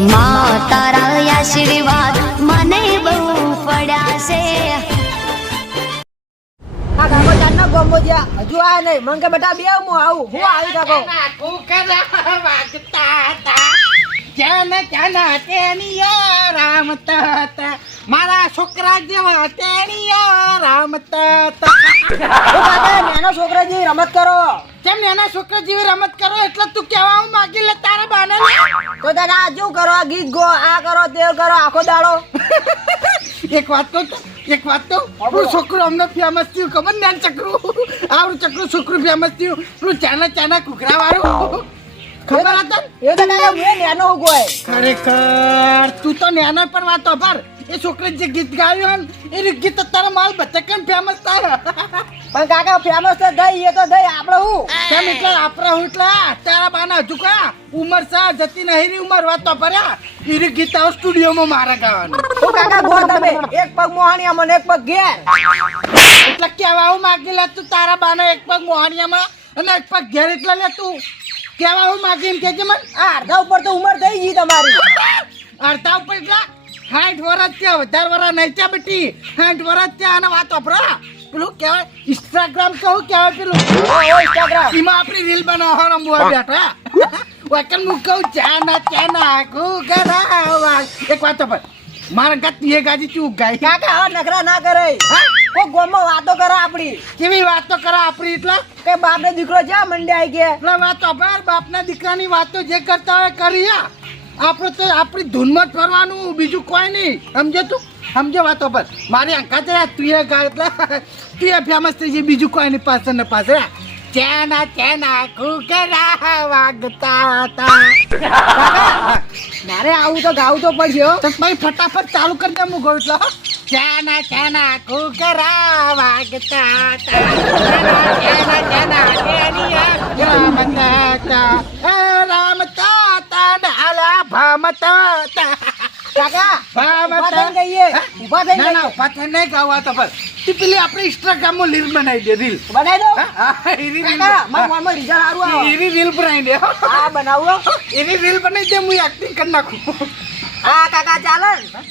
માં તારા આશીર્વાદ મને બહુ પડ્યા છે આ કાકો ચાંદનો ગોમો જ્યાં હજુ આ નહીં. મંગે કે બેટા બે હું આવું હું આવી કાકો મારા છોકરા જેવા તેણીયા રમતા હતા નાના છોકરા જેવી રમત કરો. કેમ નાના છોકરા જેવી રમત કરો? એટલે તું કેવા માગી લે તારા બાને તો દાદા આ શું કરો? આ ગીત ગો આ કરો તે કરો આખો દાડો. એક વાત તો એક વાત તો આપણું છોકરું અમને ફેમસ થયું ખબર ને ચકરું આવડું ચકરું છોકરું ફેમસ થયું. પેલું ચાના ચાના કુકરા વાળું ખબર હતા? એ હું નાનો હું ખરેખર. તું તો નાનો પણ વાતો ભર. એ છોકરા જે ગીત ગાયું હોય એ ગીત તારા માલ બધા ફેમસ થાય? પણ કાકા ફેમસ તો દઈ એ તો દઈ આપણે હું? કેમ એટલે? આપણા હું એટલે? તારા બાના હજુ કા? ઉંમર સા જતી નહીં ની ઉંમર વાતો ભર્યા. એ ગીત આવો સ્ટુડિયોમાં મારા ગાવાનું. હું કાકા ગો તમે? એક પગ મોહાણીયા મને એક પગ ઘેર. એટલે કેવા હું માગી લે તું તારા બાના એક પગ મોહાણિયામાં અને એક પગ ઘેર એટલે લે તું? કેવા હું માગી એમ કેજે મને? આ અડધા ઉપર તો ઉંમર થઈ ગઈ તમારી. અડધા ઉપર એટલા? સાઠ વર્ષ ત્યાં વધારે વર્ષ નહીં ત્યાં બેટી. સાઠ વર્ષ ત્યાં અને વાત વાપરા. પેલું કહેવાય ઇન્સ્ટાગ્રામ કહું કહેવાય પેલું? ઇન્સ્ટાગ્રામ એમાં આપણી રીલ બનાવવા રમવા બેઠા. વચન હું કહું ચા ના ચા ના કુકરાવા એક વાત પર. મારા ગત એ ગાજી ચૂક ગાય. કાકા હા નખરા ના કરે? ગોમમાં વાતો કરે આપડી. કેવી વાતો કરે આપણી એટલા? કે બાપ ને દીકરો જ્યાં મંડ્યા આઈ ગયા. એટલે વાતો પર બાપના દીકરાની વાતો જે કરતા હોય કરી આપણે તો આપણી ધૂનમાં જ ફરવાનું બીજું કોઈ નહીં. સમજો તું? સમજો વાતો પર? મારી અંકા તું એ ગાય એટલે તું એ ફેમસ થઈ છે બીજું કોઈ નહીં પાસે ને પાછળ. ચેના ચેના કુકરા વાગતા હતા. મારે આવું તો ગાવું તો પડ્યો. હો. તો ભાઈ ફટાફટ ચાલુ કરી દે હું ગયું ચેના ચેના ચાના કુકરા વાગતા હતા. ચેના ચાના કેરિયા રામતા રમતા હતા. ડાલા ભામતા કાકા ઊભા થઈને ગઈએ ઊભા થઈને ના ના ઊભા થઈને નહીં ગાવા તો પર. તું પેલી આપણે ઇન્સ્ટાગ્રામમાં રીલ બનાવી દે રીલ બનાવી દો હા, હા, રીલ મારા ફોનમાં રિઝલ્ટ સારું આવે. એની રીલ બનાવી દે. હો. બનાવો એની રીલ બનાવી દે હું એક્ટિંગ કરી નાખું. હા કાકા ચાલે હા?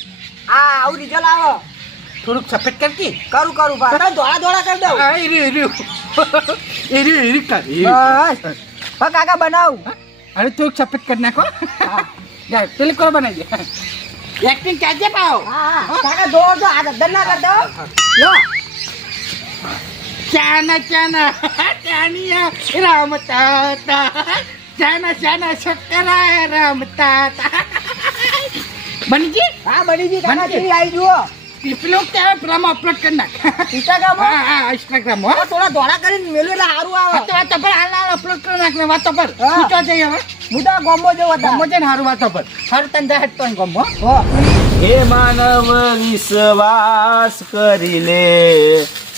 આવું રિઝલ્ટ આવો. થોડુંક સફેદ કરતી? કરું કરું ભાઈ. ધોળા ધોળા કરી દઉં. હા એરી એરી એરી એરી કર બસ. કાકા બનાવું. અરે થોડુંક સફેદ કરી નાખો. પેલી કરો બનાવી દે. એક્ટિંગ કાજે પાવ? કાકા દો દો આ દન્ના કર દો લો ચાના ચાના ચાનિયા રમતા હતા ચાના ચાના છકરા રમતા હતા બની હા બની કાકા બની આવી જુઓ. પેલું કેવાય પેલામાં અપલોડ કરી નાખ. ઇન્સ્ટાગ્રામ હા? હા ઇન્સ્ટાગ્રામ હો. થોડા દોડા કરીને મેલું એટલે સારું આવે. તો વાત પર હાલ હાલ અપલોડ કરી નાખ ને વાતો પર હા. જઈ હવે. મુદા ગોમો જેવો હતા. ગોમો છે ને હારું વાત પર હર તને જાય તો ગમો. હો. હે માનવ વિશ્વાસ કરી લે.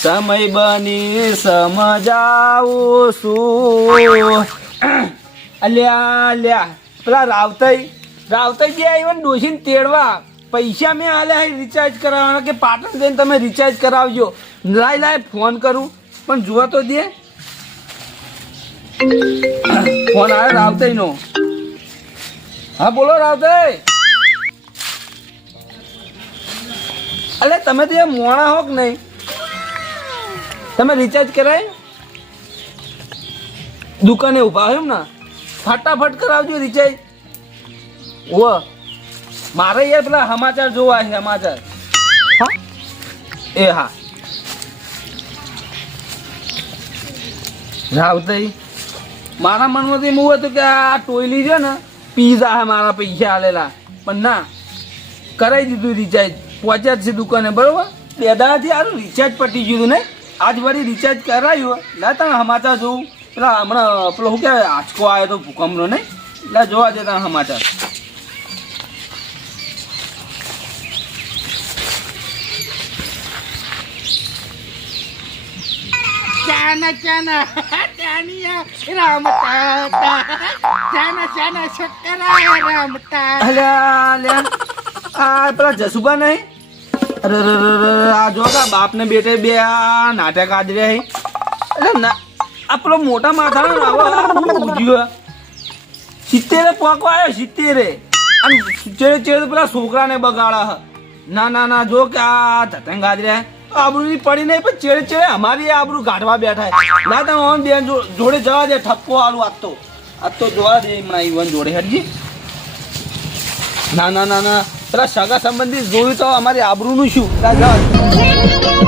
સમય બની સમજાવું શું અલ્યા અલ્યા પેલા રાવતઈ રાવતઈ જે આવ્યો ને ડોસીને તેડવા. પૈસા મેં આલ્યા રિચાર્જ કરાવવાના કે પાટણ જઈને તમે રિચાર્જ કરાવજો. લાય લાય ફોન કરું. પણ જોવા તો દે. ફોન આવ્યો રાવતઈનો હા, બોલો રાવતઈ અલે, તમે તો મોણા હો કે નહીં? તમે રિચાર્જ કરાય? દુકાને ઊભા એમ ને? ફટાફટ કરાવજો રિચાર્જ ઓ મારે યાર પેલા સમાચાર જોવા છે સમાચાર. હા? એ હા. રાવતઈ મારા મનમાંથી એવું હતું કે આ ટોયલી છે ને પીઝા હે મારા પૈસા આલેલા. પણ ના કરાવી દીધું રિચાર્જ પહોંચ્યા જ છે દુકાને બરોબર? બે દાડાથી સારું રિચાર્જ પટી ગયું ને? આજ વળી રિચાર્જ કરાવ્યું લા તમે સમાચાર જોઉં. પેલા હમણાં પેલો શું કહેવાય આંચકો આવ્યો હતો ભૂકંપનો ને? એટલે જોવા જતા સમાચાર. ચાના ચાના, ચાનિયા રમતા ચાના ચાના છકરા રમતા અલ્યા અલ્યા આ પેલા જસુબા નહીં? અરે આ જો બાપ ને બેટે બે આ નાટક આદરે હે. એટલે ના મોટા માથાનો આ શું સિત્તેરે આવ્યો સિત્તેરે. આમ ચેડે ચેડે પેલા છોકરાને બગાડા ના ના ના, જો કે આ ધતંગ ગાજરે આબરૂની પડી નહીં પણ ચેડે ચેડે અમારી આબરૂ ગાઢવા બેઠા ના તમે ઓન બેન જોડે જવા દે ઠપકો આલું આજ તો. આજ તો જોવા દે હમણાં ઈવન જોડે હેડજી ના ના ના ના. પેલા સગા સંબંધી જોયું તો અમારી આબરૂનું શું? જા, જા.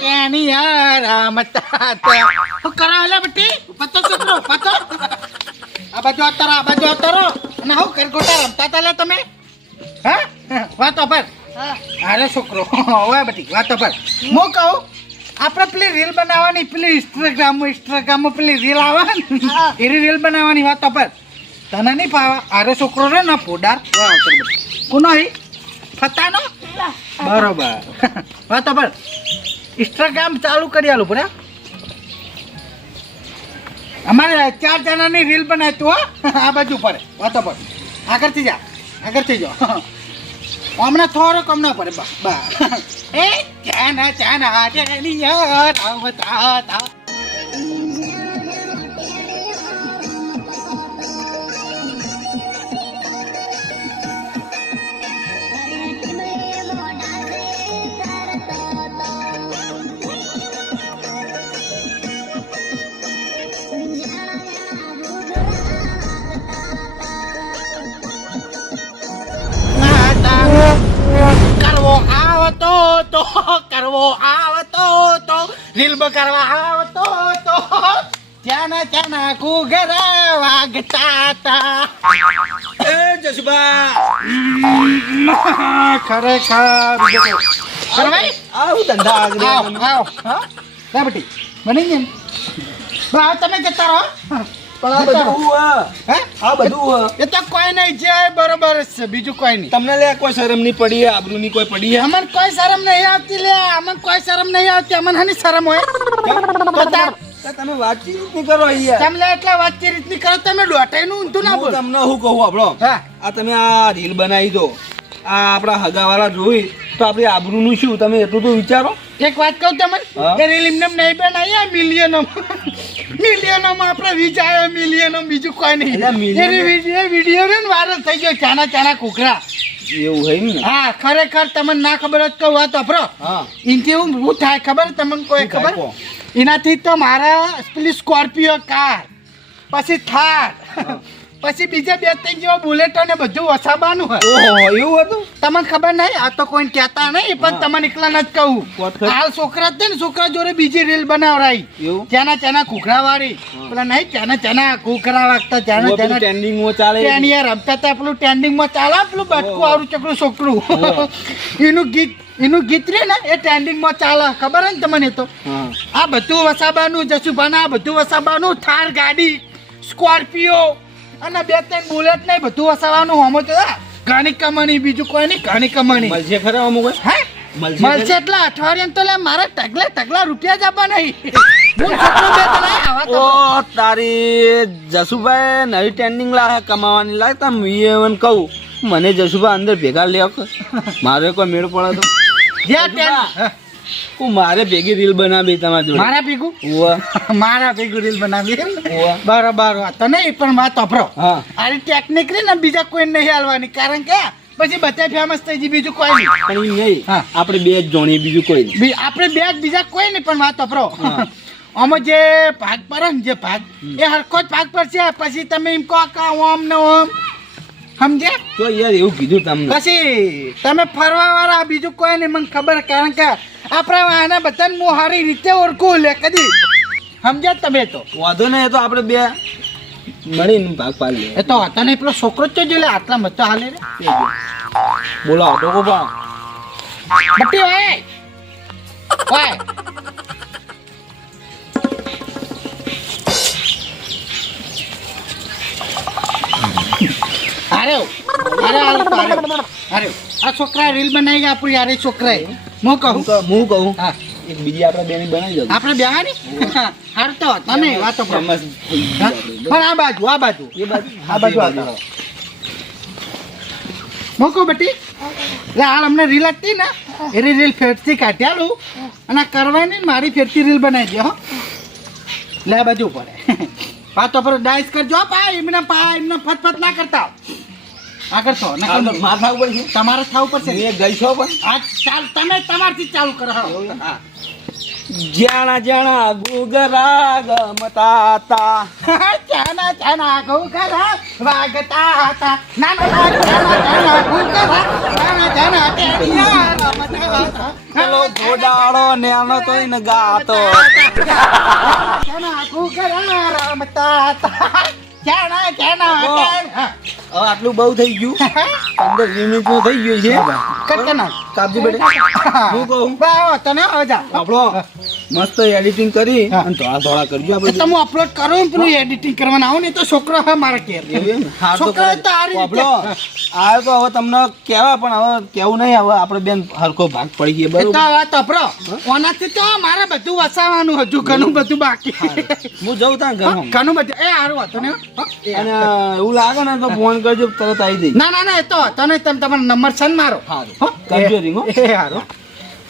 ત્યાંની યાર આમતા તા. શું કરો એલા બટી? પતો છોકરો પતો? બાજુ અતરો આ બાજુ અતરો અને હું કરગોટા રમતા તા લે તમે. હા? વાતો પર. અરે છોકરો. હવે બધી વાતો પર. હું કહું આપણે પેલી રીલ બનાવવાની પેલી ઇન્સ્ટાગ્રામ ઇન્સ્ટાગ્રામ પેલી રીલ આવે ને એની રીલ બનાવવાની વાતો પર. તને નહીં પાવા અરે છોકરો રે ના પોડાર. કોનો હી ફતાનો? બરોબર. વાતો પર. ઇન્સ્ટાગ્રામ ચાલુ કરી આલું પૂરા અમારે ચાર જણાની રીલ બનાવી તું આ બાજુ પડે. વાતો પર. આગળથી જા. આગળથી જાઓ હમણાં થોડો કમ ના પડે, બા. બા. એ ચાના ચાના યાદ આવતા તા તો કરવો આવતો તો રીલ કરવા આવતો તો. ત્યાંના ત્યાંના ઘૂઘરા વાગતા તા. એ જસુભા. ખરેખર. કરવાય આવું ધંધા આવ આવ. હા? બેટી બની ને? બા તમે જતા રહો. પણ આ બધું હે? આ બધું એ તો કોઈ નહીં જે બરોબર જ છે બીજું કોઈ નહીં. તમને લે કોઈ શરમ નહીં પડી આબરૂ ની કોઈ પડી અમને કોઈ શરમ નહીં આવતી લે અમને કોઈ શરમ નહીં આવતી અમને હની શરમ હોય. તમે વાતચીત કરો અહીંયા. તમને એટલે વાતચીત રીતની કરો તમે દોટાઈનું ઊંધું ના બોલ. તમને શું કહું આપણો? આ તમે આ રીલ બનાવી દો. આ આપણા હગાવાળા જોઈ તો આપણી આબરૂનું શું? તમે એટલું તો વિચારો. એક વાત કહું તમને રીલ એમને નહીં બનાવી મિલિયનો મિલિયનોમાં આપણે વિચાર્યો મિલિયનો બીજું કોઈ નહીં. એ વીડિયો ને વાયરલ થઈ ગયો ચાના ચાના કુકરા. એવું હોય ને? હા ખરેખર તમને ના ખબર જ કહું વાત અફરો હા. એનાથી હું હું થાય ખબર? તમને કોઈ ખબર? એનાથી તો મારા પેલી સ્કોર્પિયો કાર પછી થાર. પછી બીજા બે ત્રણ જેવા બુલેટો ને બધું વસાવાનું હોય. ઓહો એવું હતું? તમને ખબર નહીં? આ તો કોઈ કહેતા નહીં પણ તમને એકલા જ કહું. હાલ છોકરા જ ને છોકરા જોડે બીજી રીલ બનાવરાઈ. ચાના ત્યાંના ત્યાંના કુકરા વાળી પેલા નહીં ત્યાંના ત્યાંના કુકરા વાગતા ત્યાંના ત્યાંના ટ્રેન્ડિંગમાં ચાલે. ટેનિયા રમતા હતા પેલું ટ્રેન્ડિંગમાં ચાલે પેલું બટકું આવડું ચકડું છોકરું. એનું ગીત એનું ગીત રે ને એ ટ્રેન્ડિંગમાં ચાલે. ખબર ને તમને તો? આ બધું વસાબાનું જસુભાના આ બધું વસાબાનું થાર ગાડી સ્કોર્પિયો અને બે ત્રણ બુલેટ નહીં બધું વસાવાનું હોમો તો ઘણી કમાણી બીજું કોઈ નહીં ઘણી કમાણી. મળશે ખરા અમુક? હે? મળશે એટલે અઠવાડિયે તો લે મારે ટકલે ટગલા રૂપિયા જ આપવા નહીં ઓ તારી જસુભાઈ નવી ટ્રેનિંગ લાગે કમાવાની લાગે તમે એવન કહું મને જસુભાઈ અંદર ભેગા લે મારે કોઈ મેળ પડે તો. જ્યાં હે, મારે ભેગી રીલ બનાવી તમારી જોડે. મારા ભેગું? મારા ભેગું રીલ બનાવી. બરોબર તને એ પણ વાત વાપરો આની ટેકનિક રે ને બીજા કોઈ નહીં હાલવાની. કારણ કે પછી બધા ફેમસ થઈ જઈ બીજું કોઈ નહીં. પણ નહીં. આપણે બે જ જોણી બીજું કોઈ નહીં. આપણે બે જ બીજા કોઈ નહીં પણ વાત વાપરો. આમાં જે ભાગ પર જે ભાગ એ હરખો જ ભાગ છે. પછી તમે એમ કહો કે ઓમ ને ઓમ. સમજે તો યાર એવું કીધું તમને. પછી તમે ફરવા વાળા બીજું કોઈ નહીં મને ખબર કારણ કે આપણા આના બધાને હું સારી રીતે ઓળખું લે કદી. સમજ્યા તમે તો? વાંધો નહીં તો આપણે બે મળીને ભાગ પાડી એ તો હતા નહીં પેલો છોકરો જ જો લે આટલા મચ્ચા હાલે રે. બોલો ઓટો કો પા બટ્ટી ઓય. ઓય. આ છોકરા રીલ બનાવી ગયા આપણું યાર એ છોકરાએ. હું કહું? હું કહું- હા એક બીજી આપણે બેની બનાવી દઉં. આપણે બેવાની? હાર તો તમે વાતો કરો. પણ આ બાજુ આ બાજુ. એ બાજુ આ બાજુ આ બાજુ બટી. એટલે હાલ અમને રીલ હતી ને. એની રીલ ફેરથી કાઢ્યાલું અને કરવાની મારી ફેરથી રીલ બનાવી દે હો. લે બાજુ પડે હા તો પર ડાઈસ કરજો પા એમને પા એમને ફટફટ ના કરતા. આગળ તો તો માર થાવું પડશે? તમારે થાવ પડશે. છે ગઈ છો પણ? આ ચાલ તમે તમારથી ચાલુ કરો હા. જાણા જાણા ગુગરા ગમતા તા જાણા ચાના ઘૂઘરા વાગતા હતા. નાના જાણા જાણા ગુગરા જાણા જાણા ટેડિયા રમતા હતા. પેલો ઘોડાળો નેનો તો ઈને ગાતો જાણા ગુગરા રમતા હતા ઓ. ટેડિયા. આટલું બહુ થઈ ગયું. અંદર વીસનું થઈ ગયું છે. કટકે નાખ. કાપજી બેટા. હું. કહું? તને. આપણો મસ્ત એડિટિંગ કરી હા. અને ધોળા ધોળા કરજો આપણે તમે અપલોડ કરો એમ પેલું એડિટિંગ કરવાનું. આવો ને તો છોકરો હવે મારે કેર. છોકરો તો આ રીતે. આ તો હવે તમને કહેવા પણ હવે કેવું નહીં. હવે આપણે બેન હરખો ભાગ પડી ગયો બરોબર. તો હવે તપરો ઓનાથી તો મારે બધું વસાવાનું હજુ ઘણું બધું બાકી. હું જઉં ત્યાં ઘણું હા, ઘણું બધું. એ સારું હતું ને અને એવું લાગે ને તો ફોન કરજો તરત આવી જઈ ના ના ના એ તો હતો ને તમે તમારો નંબર છે ને મારો. સારું હો? કરજો રીંગો એ સારું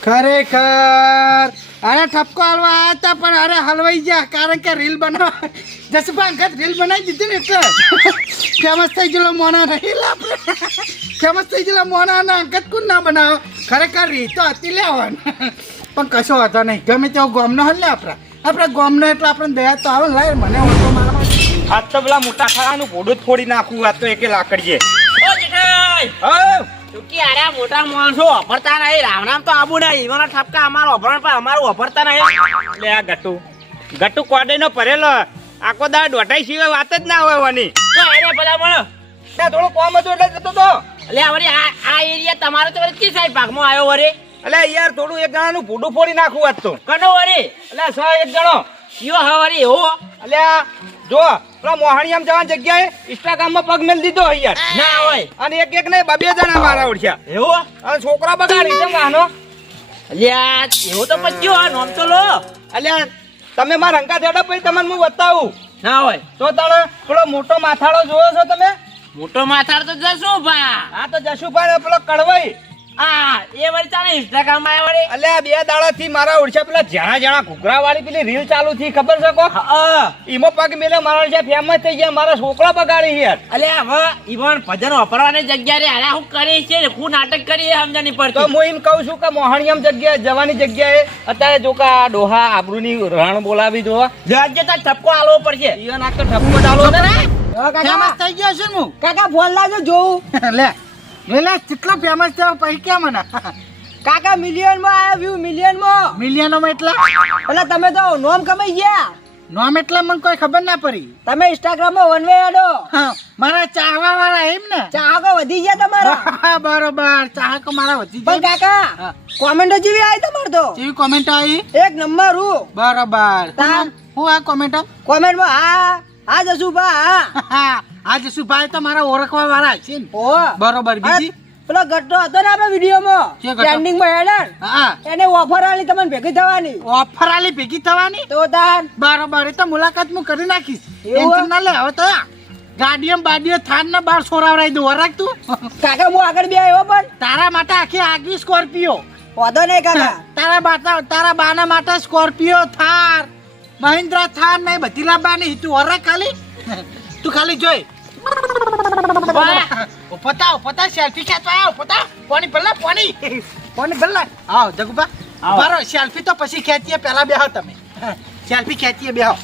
ખરેખર અરે ઠપકો હલવા આવ્યા હતા પણ અરે હલવાઈ ગયા કારણ કે રીલ બનાવ જસુભા અંગત રીલ બનાવી દીધી ને એટલે. ફેમસ થઈ ગયેલો મોના રીલ આપણે. ફેમસ થઈ ગયેલો મોના અને અંગત કુન ના બનાવો ખરેખર રીલ તો હતી લેવાનું પણ કશો વાંધો નહીં. ગમે તેવો ગોમનો હલ ને આપણા. આપણે ગોમનો એટલે આપણે દયા તો આવે લાય. મને ઓળખો મારા આજ તો પેલા મોટા ખાવાનું ભોડું જ ફોડી નાખવું આ તો એકે લાકડીએ. ઓ જેઠાઈ હઉ. ચૂકી આર્યા મોટા માણસો વાપરતા નહીં. રાવણામ તો આબુ નહીં. મને ઠપકા અમારો વાપરવા પણ અમારું વાપરતા નહીં. લે આ ગટુ ગટુ કોડે નો ભરેલો આખો દા દોઢાઈ સિવાય વાત જ ના હોય વાની તો આર્યા ભલા મળો ત્યાં થોડું કોમ હતું એટલે જતો તો. એટલે વળી આ આ એરિયા તમારો તો વળી કી સાઈડ ભાગમાં આવ્યો વળી? એટલે યાર થોડું એક જણાનું ભૂડું ફોડી નાખવું હતું તો. કનો વરી એટલે સ એક જણો. કયો હા હો. એવો એટલે જો પેલા મોહાણીયામ જવાની જગ્યાએ ઇન્સ્ટાગ્રામમાં પગ મેલ દીધો યાર. ના હોય. અને એક એક નહીં બે જણા મારા ઓળખ્યા. એવો અને છોકરા બગાડી છે માનો અલ્યા એવો તો પછી આ નોમ તો લો. અલ્યા તમે મારા રંકા ચડો પછી તમને હું બતાવું. ના હોય. તો તારે પેલો મોટો માથાળો જોયો છો તમે? મોટો માથાળો તો જશું ભા. હા તો જશું ભા પેલો કડવાઈ. આ એ વળી તારે ઇન્સ્ટાગ્રામમાં વળી? એટલે બે દાડા થી મારા ઓળખ્યા પેલા જાણા જાણા ઘૂઘરા વાળી પેલી રીલ ચાલુ થી ખબર છે કો ઈમો પગ મેલે મારા ઓળખ્યા ફેમસ થઈ ગયા મારા છોકરા બગાડી યાર. અલે હવે ઈવન ભજન વાપરવાની જગ્યા રે. અરે હું કરી છે હું નાટક કરી એ સમજ નહીં તો પડતી. હું એમ કહું છું કે મોહણીયમ જગ્યાએ જવાની જગ્યાએ અત્યારે જો કે આ ડોહા આબરૂની રાણ બોલાવી જોવા. જજે તાર ઠપકો આલવો પડશે. ઈવન આ તો ઠપકો ડાલો ને ફેમસ થઈ ગયો છે હું? કાકા ફોન લાવજો જોઉં. લે. લે કેટલો ફેમસ થયો પછી કેમ મને? કાકા મિલિયનમાં આયા વ્યૂ મિલિયનમાં મિલિયનોમાં એટલા? એટલે તમે તો નોમ કમાઈ ગયા. નોમ એટલા મને કોઈ ખબર ના પડી. તમે ઇન્સ્ટાગ્રામમાં વન વે આડો. હા, મારા ચાહવા વાળા એમ ને? ચાહકો વધી ગયા તમારા. બરોબર ચાહકો મારા વધી પણ કાકા કોમેન્ટો જેવી આવી તમારે તો? જેવી કોમેન્ટ આવી? એક નંબર હું. બરોબર? હું આ કોમેન્ટ કોમેન્ટમાં હા હા જસુભા હા. આ જસુભાઈ તો મારા ઓળખવા વાળા છે ને. બરોબર બીજી? પેલો ગટ્ટો હતો ને આપણા વિડીયોમાં? ટ્રેન્ડિંગમાં હેડર હા. એને ઓફર આલી તમને ભેગી થવાની. ઓફર આલી ભેગી થવાની? તો તાર બરોબર એ તો મુલાકાત હું કરી નાખીશ? ટેન્શન ના લે હવે તો ગાડીયમ બાડીઓ થાન ને બાર સોરાવરાઈ દઉં વરાક તું. કાકા હું આગળ બે આવ્યો પણ. તારા માટે આખી આગવી સ્કોર્પિયો. વાંધો નહીં કાકા. તારા બાટા તારા બાના માટે સ્કોર્પિયો થાર. મહિન્દ્રા થાર નહીં બધી લાવવાની તું વરાક ખાલી. તું ખાલી જોઈ. પતાવ પતા સેલ્ફી ખેંચવા આવ પતા પાણી ભરલા પાણી. પાણી ભરલા. આવ જગુબા બારો સેલ્ફી તો પછી ખેંચીએ પહેલા બેહો તમે. સેલ્ફી ખેંચીએ બેહો.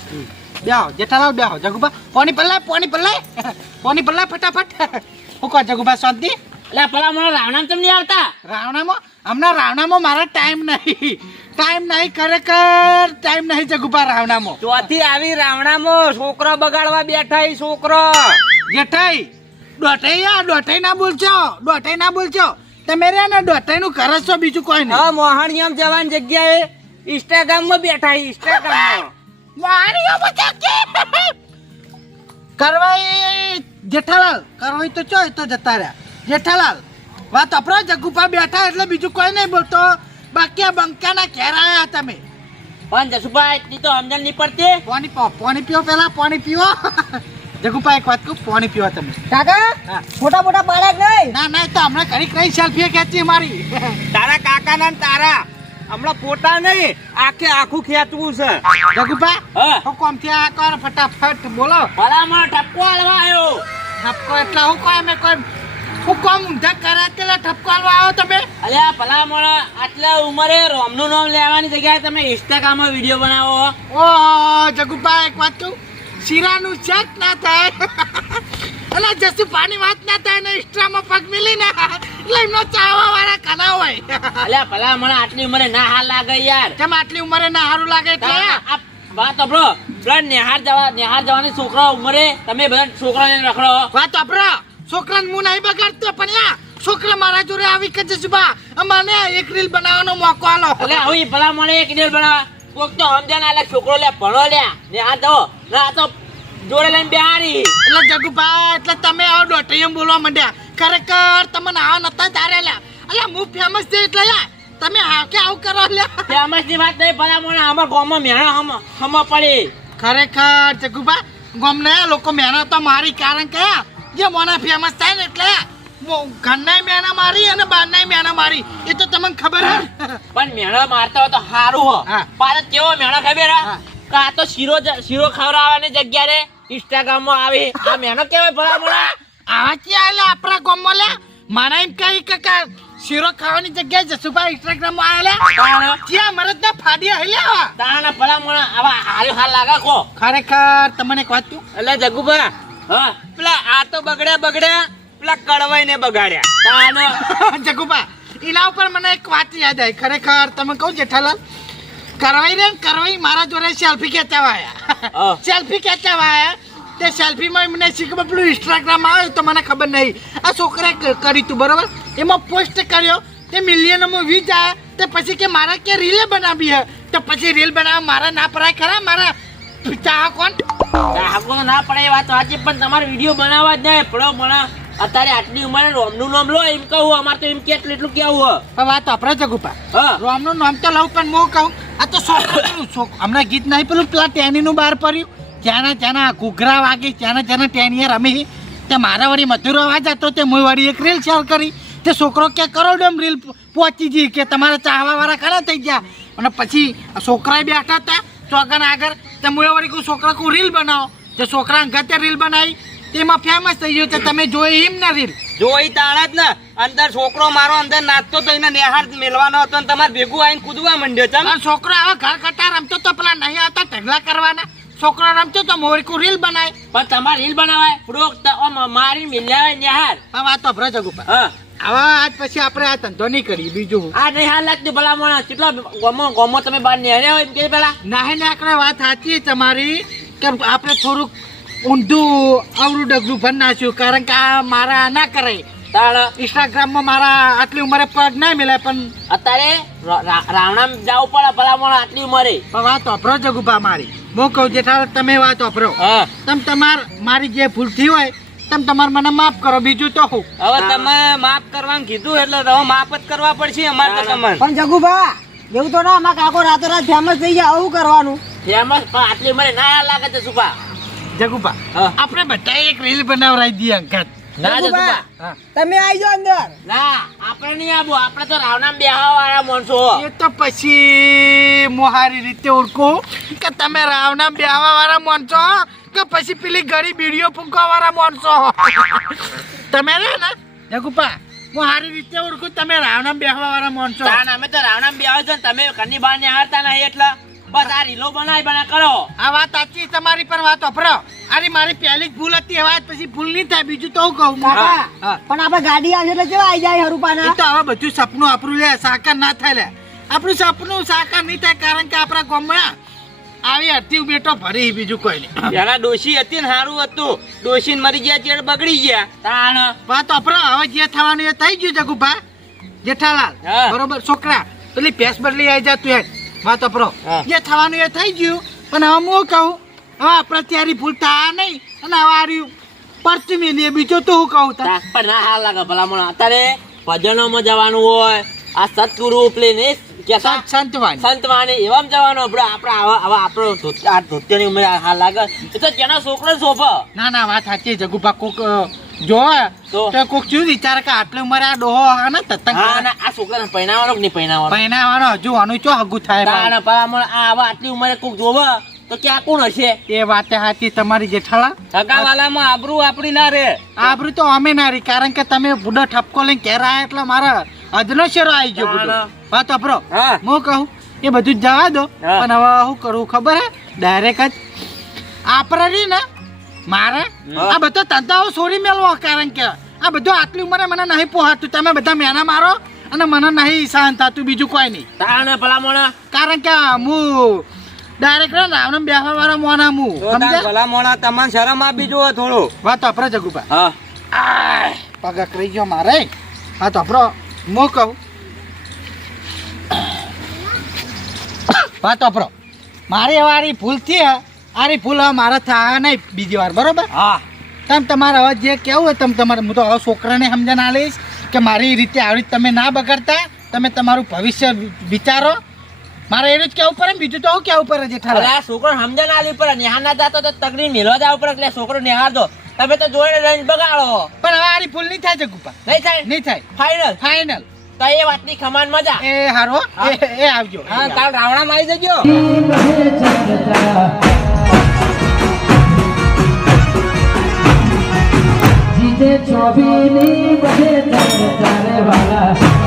બેહો જેઠાલાલ બેહો. જગુબા પાણી ભરલા પાણી ભરલા. પાણી ભરલા ફટાફટ. હું કહો જગુબા શાંતિ? એટલે પેલા મને રાવણા કેમ આવતા? રાવણામાં? હમણાં રાવણામાં મારો ટાઈમ નહીં. ટાઈમ નહીં ખરેખર ટાઈમ નહીં જગુબા રાવણામાં. ચોથી આવી રાવણામાં છોકરો બગાડવા બેઠા છોકરો. જેઠાઈ દોઠાઈ આ દોઠાઈ ના બોલજો દોઠાઈ ના બોલજો તમે રે ને દોઠાઈ નું કરસ છો બીજું કોઈ નહીં. હા મોહણિયમ જવાની જગ્યાએ ઇન્સ્ટાગ્રામમાં બેઠા ઇન્સ્ટાગ્રામ વાણીઓ બધા કે કરવાઈ જેઠાલાલ કરવાઈ તો ચોય તો જતા રહ્યા. જેઠાલાલ વાત અપરા જગુપા બેઠા એટલે બીજું કોઈ નહીં બોલતો. બાકી આ બંકાના ઘેર આવ્યા તમે. પણ જસુભાઈ એટલી તો સમજણ નહીં પડતી. પાણી પીઓ પાણી પીઓ પેલા પાણી પીઓ. જગુપા એક વાત કહું પાણી પીવા તમે. કાકા મોટા મોટા બાળક નહીં. ના ના એ તો હમણાં ઘડી કઈ સેલ્ફી ખેંચી મારી. તારા કાકા ના તારા. હમણાં પોતા નહીં આખે આખું ખેંચવું છે. જગુપા આ કર ફટાફટ બોલો. ભલામણ ઠપકો હાલવા આવ્યો ઠપકો એટલે હું કોઈ અમે કોઈ હું કોમ ઊંધા કર્યા ઠપકો હાલવા આવો તમે? અલ્યા ભલામણ આટલા ઉંમરે રોમનું નામ લેવાની જગ્યાએ તમે ઇન્સ્ટાગ્રામમાં વીડિયો બનાવો ઓ જગુપા એક વાત કહું. શીરાનું સેટ ના થાય. એટલે જસુભાની વાત ના થાય ને ઇસ્ટ્રામાં પગ મિલી ને એટલે એમનો ચાવા વાળા કના હોય. અલ્યા મને આટલી ઉંમરે ના હાર લાગે યાર. કેમ આટલી ઉંમરે ના સારું લાગે એટલે આ વાત સાંભળો. પેલા નિહાર જવા નિહાર જવાની છોકરા ઉંમરે તમે બધા છોકરાને રખડો. વાત અભરો છોકરાને હું નહીં બગાડતો પણ યા છોકરા મારા જોડે આવી કે જસુભા અમાને એક રીલ બનાવવાનો મોકો આલો. એટલે હવે ભલા મને એક રીલ બનાવ કોક તો સમજ્યા ના છોકરો લે ભણો લે. ના આ તો જોડે લઈને બેહારી એટલે જગુભા એટલે તમે આવો દોઢ એમ બોલવા માંડ્યા. ખરેખર તમને આવા નતા તારે લ્યા એટલે હું ફેમસ છે એટલે યા તમે હા કે આવું કરો લે. ફેમસની વાત નહીં ભલામણ અમાર ગામમાં મેણા હમ હમ પડી. ખરેખર જગુભા ગામને લોકો મહેનત તો મારી કારણ કે જે મોના ફેમસ થાય ને એટલે. ઘરનાય મેણા મારી અને બહારનાય મેણા મારી. એ તો તમને ખબર હે? પણ મેણા મારતા હોય તો સારું હો. પાછો કેવો મેણા ખબર હા. આ તો શીરો શીરો ખવડાવવાની જગ્યાએ ઇન્સ્ટાગ્રામમાં આવે. આ મેણો કેવાય ભલામણ આવા ક્યાં આવેલા આપણા ગામમાં લે? મારા એમ કહી કે શીરો ખાવાની જગ્યાએ જસુભાઈ ઇન્સ્ટાગ્રામમાં આવેલા. તાણ. ત્યાં મરદ ના ફાડ્યા હેલ્યા ભલા મોણા આવા હારી હાલ લાગા કો. ખરેખર તમને એક વાત કહું? એટલે જગુભા હા. પેલા આ તો બગડ્યા બગડ્યા. પેલા કડવાઈ ને બગાડ્યા જગુભા એના ઉપર મને એક વાત યાદ આવી. ખરેખર તમે કહું જેઠાલાલ કરવાઈ રે કરવાઈ મારા જોડે સેલ્ફી ખેંચવા. આવ્યા સેલ્ફી ખેંચાવા આવ્યા તે સેલ્ફીમાં મને શીખવા પેલું ઇન્સ્ટાગ્રામ આવે તો મને ખબર નહીં. આ છોકરાએ કર્યું તું બરોબર? એમાં પોસ્ટ કર્યો. તે મિલિયનોમાં વ્યૂઝ આવ્યા તે પછી કે મારા કે રીલે બનાવી હે? તો પછી રીલ બનાવવા મારા ના પડાય ખરા? મારા ચાહકો કોણ ગ્રાહકો ના પડે એ વાત સાચી પણ તમારે વીડિયો બનાવવા જ નહીં. પડો મને અત્યારે આટલી ઉંમરે રોમનું નામ લો એમ કહું અમારે તો એમ કે એટલું કેવું હવે વાત આપણે જગુપા હા. રોમનું નામ તો લઉં પણ હું કહું આ તો શોખ હમણાં ગીત નહીં પેલું પેલા ટેનીનું બહાર પડ્યું. ત્યાંના ત્યાંના ઘૂઘરા વાગી ત્યાંના ત્યાંના ટેનીએ રમી. તે મારા વળી મધુરો અવાજ હતો તે મું વળી એક રીલ શેર કરી. તે છોકરો કે એમ રીલ પહોંચી ગઈ કે તમારે ચાહવા વાળા ખરા થઈ ગયા? અને પછી આ છોકરાએ બેઠા હતા ચોગન આગળ. તે મું વળી કહું છોકરા કહું રીલ બનાવો. તે છોકરા ગતે રીલ બનાવી. તેમાં ફેમસ થઈ ગયું તો તમે જોઈ એમ ને રીલ. જોઈ તાણા જ ને. અંદર છોકરો મારો અંદર નાચતો તો એને નેહાર મેળવાનો હતો ને તમારે ભેગું આવીને કૂદવા માંડ્યો છે છોકરો આવા ઘર ઘટા રમતો તો પેલા નહીં આવતા ઢગલા કરવાના. છોકરો રમતો તો મોરકું રીલ બનાય. પણ તમારે રીલ બનાવાય? ફ્રોક તો મારી મિલ્યા નિહાર. આ વાત તો ભ્રજ ઉપર. હા. આવા આજ પછી આપણે આ ધંધો નહીં કરીએ બીજું આ નહીં હાલ લાગતી માણસ. કેટલા ગમો ગોમો તમે બહાર નેહર્યા હોય એમ કે પેલા નાહે નાકડે વાત સાચી તમારી કે આપણે થોડુંક ઊંધું આવડું ડગલું ભર નાખ્યું. કારણ કે આ મારા ના કરે. ઇન્સ્ટાગ્રામમાં મારા આટલી ઉંમરે પગ ના મિલે પણ અત્યારે રાવણામ જવું પડે ભલામણ આટલી ઉંમરે. પણ વાત વાપરો જગુભા મારી. હું કહું જેઠા તમે વાત વાપરો. હા. તમ તમાર મારી જે ભૂલ થઈ હોય તમ તમારે મને માફ કરો બીજું તો હું. હવે તમે માફ કરવાનું કીધું એટલે હવે માફ જ કરવા પડશે અમારે તો તમને. પણ જગુભા એવું તો ના અમારે કાકો રાતોરાત ફેમસ થઈ જાય આવું કરવાનું. ફેમસ પણ આટલી ઉંમરે ના લાગે છે સુપા જગુભા હા. આપણે બધા એક રીલ બનાવરાઈ દઈએ અંકત ના છે જગુભા, તમે આવી જાઓ અંદર. ના આપણે નહીં આવો આપણે તો રાવણામ બેહવા વાળા માણસો. એ તો પછી મોહારી રીતે ઓળખું કે તમે રાવના બેહવા વાળા માણસો કે પછી પેલી ગળી બીડીઓ ફૂંકવા વાળા માણસો તમે રે ને? જગુપા હું સારી રીતે ઓળખું તમે રાવના બેહવા વાળા માણસો અમે તો રાવણા બેહવા છો ને તમે ઘરની બહાર ને આવતા નહીં એટલે. બસ આ રીલો બનાય બના કરો. આ વાત સાચી તમારી પર વાત અપરો અરે મારી પહેલી જ ભૂલ હતી હવે પછી ભૂલ નહીં થાય. બીજું તો હું કહું કાકા પણ આપણે ગાડી આવશે એટલે કેવા આવી જાય હરુપાના તો હવે બધું સપનું આપણું લે સાકાર ના થાય લે. આપણું સપનું સાકાર નહીં થાય કારણ કે આપણા ગામમાં આવી અતિ બેટો ભરી બીજું કોઈ નહીં. પેલા ડોશી હતી ને સારું હતું. ડોશી મરી ગયા ચેડ બગડી ગયા. તાણ. વાત અપરો હવે જે થવાનું એ થઈ ગયું જગુભા જેઠાલાલ. હા. બરોબર છોકરા. પેલી ભેંસ બદલી આવી જા તું વાત અપરો જે થવાનું એ થઈ ગયું. પણ હવે હું કહું હવે આપણે ત્યારે ભૂલતા નહીં. અને હવે આર્યું પરચું મેલીએ બીજું તો હું કહું તને? પણ ના હાલ લાગે ભલામણ. અત્યારે ભજનોમાં જવાનું હોય આ સત્ગુરુ પેલી ને કેસા સંતવાણી. સંતવાણી એવામાં જવાનું આપણે આપણે આવા આવા આપણો આ ધોતિયાની ઉંમર હાલ લાગે. તો જેના છોકરો શોભે. ના ના વાત સાચી જગુભા કોક જોવે તો? કોક શું વિચાર કે આટલી ઉંમરે આ ડોહો આવે ને તતંગ કરે. આ છોકરાને પહેણાવાનો કે નહીં પહેણાવાનો પહેણાવાનો હજુ આનું ચો હગું થાય આ આવા આટલી ઉંમરે કોક જોવે તો ક્યાં કોણ હશે? એ વાતે સાચી તમારી જેઠાલા સગાવાલામાં આબરૂ આપણી ના રે. આબરૂ તો અમે ના રહી કારણ કે તમે બુડો ઠપકો લઈને આયા એટલે મારા અજનો શેરો આવી ગયો બુડો. વાત અપરો હા. કહું એ બધું જ જવા દો. પણ હવે શું કરવું ખબર હે? ડાયરેક્ટ જ. આપણે રહી ને મારે? આ બધો ધંધાઓ છોડી મેળવો કારણ કે આ બધું આટલી ઉંમરે મને નહીં પોહાતું. તમે બધા મેના મારો અને મને નહીં સહન થતું બીજું કોઈ નહીં. તાણા ભલામણ કારણ કે હું ડાયરેક્ટ નામ બેસવા વાળા મોના હું સમજ્યા? ભલા મોણા તમને શરમ આપી જુઓ થોડું. વાત અપરો જગુભા. હા. પગ કરી ગયો મારે. હા તો હું કહું. વાત અપરો મારી વાળી ભૂલથી આરી ભૂલ હવે મારે થયા નહીં બીજી વાર બરોબર? હા. તમે તમારે હવે જે કેવું હોય તમે તમારે હું તો હવે છોકરાને સમજણ આલીશ કે મારી રીતે આવી રીતે તમે ના બગડતા તમે તમારું ભવિષ્ય વિચારો. મારે એનું જ કેવું પડે બીજું તો હું કેવું પડે ખરા આ છોકરો સમજણ આલી પડે નિહાર ના જાતો તો તકડી મેળવા જવા ઉપર એટલે છોકરો નિહાર દો તમે તો જોઈને રંજ બગાડો. પણ હવે આરી ભૂલ નહીં થાય જગુપા નહીં થાય? નહીં થાય. ફાઈનલ ફાઇનલ તો એ વાતની ખમાન મજા. એ હારો એ એ આવજો. હા કાલ રાવણામાં આવી જજો. જીતે છોબીની બધે તારે વાલા